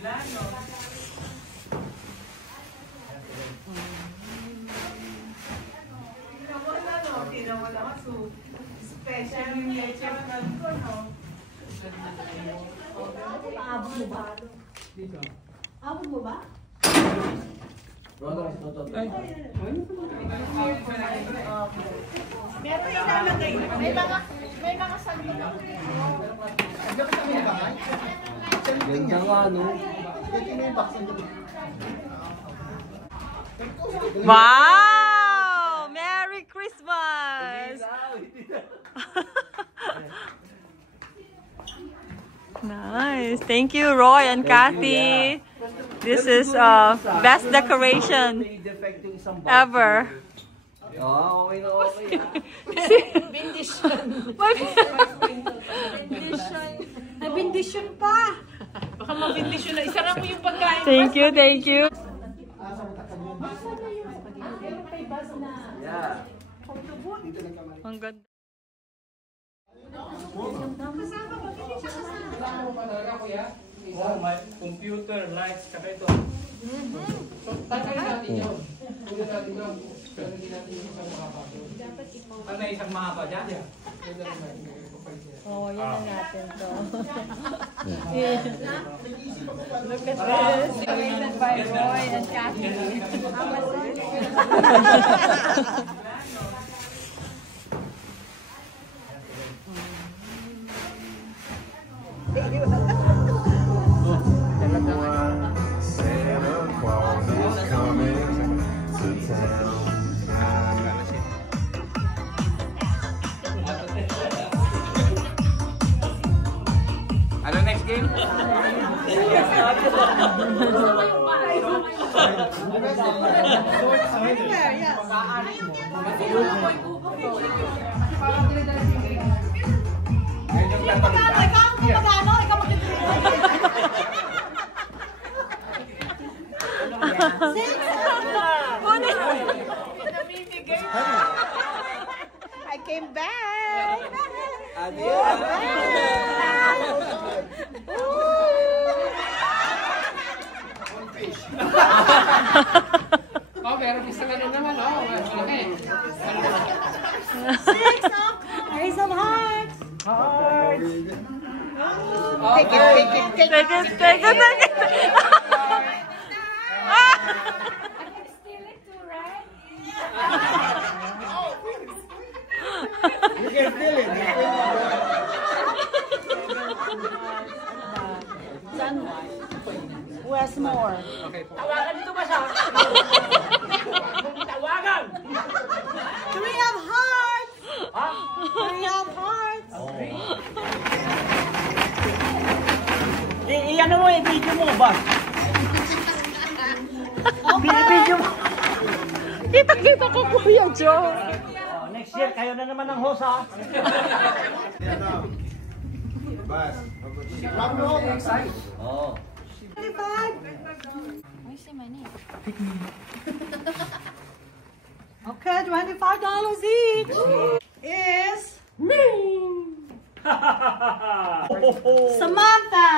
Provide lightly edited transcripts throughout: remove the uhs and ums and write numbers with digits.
Special yung ketchup ko, no? Paabot mo ba? Abot mo ba? Meron ilalagay. May mga sandok. Ganda nga, no? Wow! Merry Christmas! Nice. Thank you, Roy and Kathy. This is best decoration ever. Oh, okay na okay. Bendisyon. May bendisyon pa. Baka mabendisyon na. Isara mo yung pagkain. Thank you, thank you. Yeah. Ang ganda. Oh, my computer, lights, saka ito. So, tanggalin natin yun. Kunin natin yun. Tanggalin natin yung isang mahaba. Ano na isang mahaba dyan? Oh, yun na natin to. Look at this. Created by Roy and Kathy. Santa Claus is coming to town. Ano next game? I came back. Oh, pero isa ka rin naman, oh. Malaki. Raise some hearts. Take it. You can feel it. Where's more? Okay po. Tawagan dito ba siya? Tawagan! Three of hearts! Three of hearts! Ano mo, i-video mo, boss. Video mo. Kita ko, Kuya Joe. Next year, kayo na naman ang host, ha? Bas. Oh. 25. Where's the money? Okay, $25 each is me. Samantha.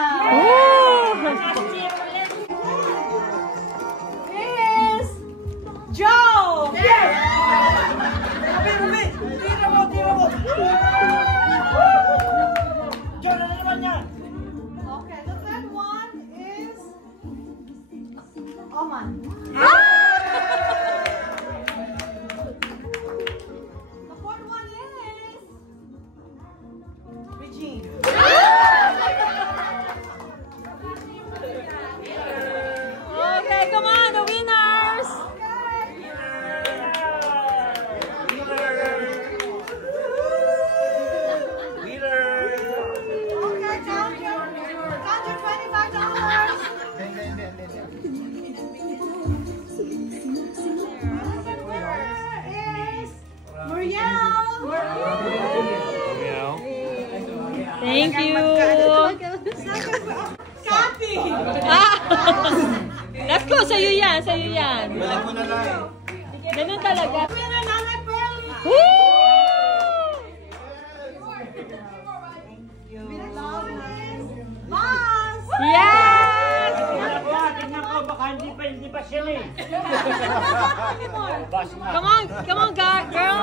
Is Joe. Yes. Tira mo. Joe na naman yan. Okay, the third one is Oman. The fourth one is Regine. Okay, come on, the winners. Okay, count your $25. Thank you. Kathy! Let's go. Sa'yo yan. Sa'yo yan. Balik mo na lang. Ganun talaga. Winner, Nanay Pearly! Woo! Boss! Yes! Baka hindi pa siya eh. Come on, girl.